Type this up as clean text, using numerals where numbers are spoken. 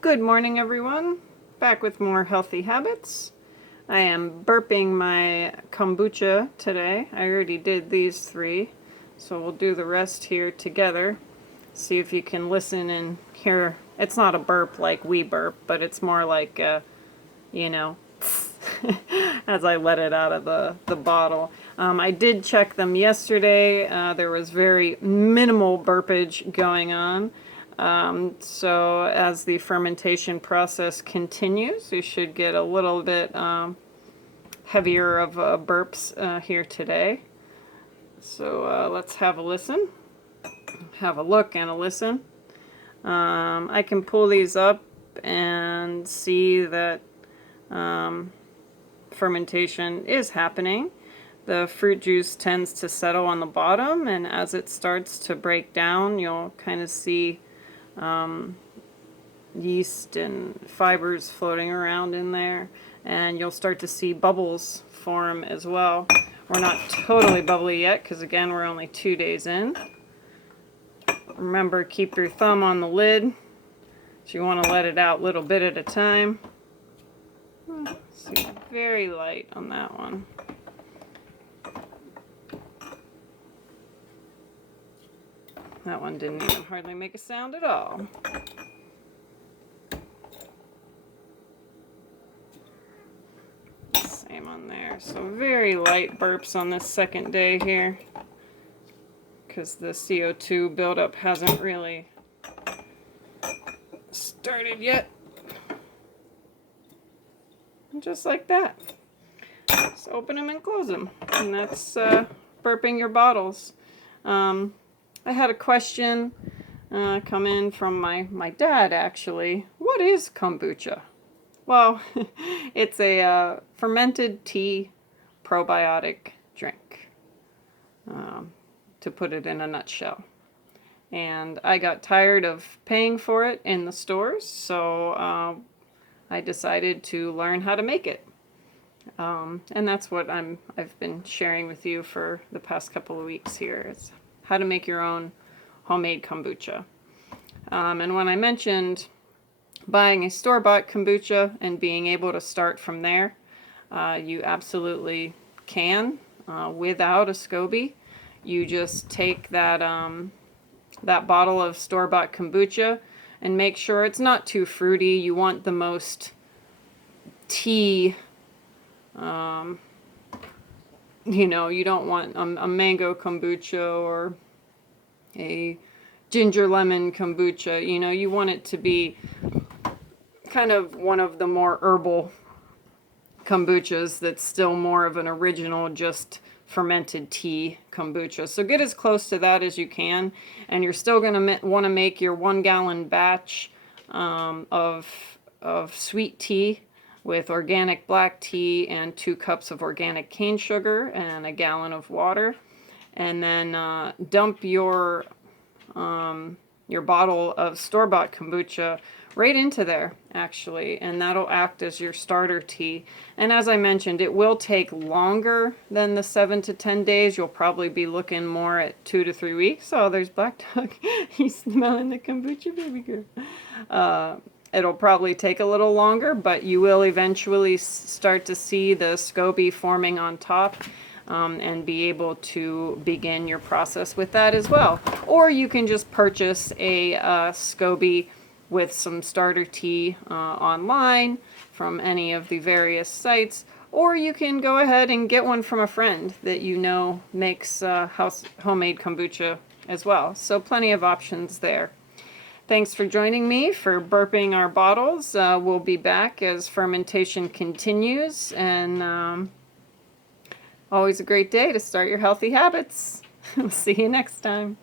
Good morning, everyone. Back with more healthy habits. I am burping my kombucha today. I already did these 3, so we'll do the rest here together. See if you can listen and hear. It's not a burp like we burp, but it's more like, you know, as I let it out of the bottle. I did check them yesterday. There was very minimal burpage going on. So as the fermentation process continues, you should get a little bit heavier of burps here today. So let's have a listen, have a look and a listen. I can pull these up and see that fermentation is happening. The fruit juice tends to settle on the bottom, and as it starts to break down, you'll kind of see yeast and fibers floating around in there, and you'll start to see bubbles form as well. We're not totally bubbly yet because again we're only 2 days in. Remember, keep your thumb on the lid, so you want to let it out a little bit at a time. See, very light on that one. That one didn't even hardly make a sound at all. Same on there. So very light burps on this second day here, because the CO2 buildup hasn't really started yet. And just like that. Just open them and close them. And that's burping your bottles. I had a question come in from my dad, actually. What is kombucha? Well, it's a fermented tea probiotic drink, to put it in a nutshell. And I got tired of paying for it in the stores, so I decided to learn how to make it. And that's what I've been sharing with you for the past couple of weeks here. It's how to make your own homemade kombucha. And when I mentioned buying a store-bought kombucha and being able to start from there, you absolutely can without a SCOBY. You just take that that bottle of store-bought kombucha and make sure it's not too fruity. You want the most tea. You know, you don't want a mango kombucha or a ginger lemon kombucha. You know, you want it to be kind of one of the more herbal kombuchas that's still more of an original, just fermented tea kombucha. So get as close to that as you can, and you're still going to want to make your 1-gallon batch of sweet tea with organic black tea and 2 cups of organic cane sugar and a gallon of water. And then dump your bottle of store-bought kombucha right into there, actually, and that'll act as your starter tea. And as I mentioned, it will take longer than the 7 to 10 days. You'll probably be looking more at 2 to 3 weeks. Oh, there's Black Dog. He's smelling the kombucha, baby girl. It'll probably take a little longer, but you will eventually start to see the SCOBY forming on top, and be able to begin your process with that as well. Or you can just purchase a SCOBY with some starter tea online from any of the various sites, or you can go ahead and get one from a friend that you know makes homemade kombucha as well. So plenty of options there. Thanks for joining me for burping our bottles. We'll be back as fermentation continues, and always a great day to start your healthy habits. We'll see you next time.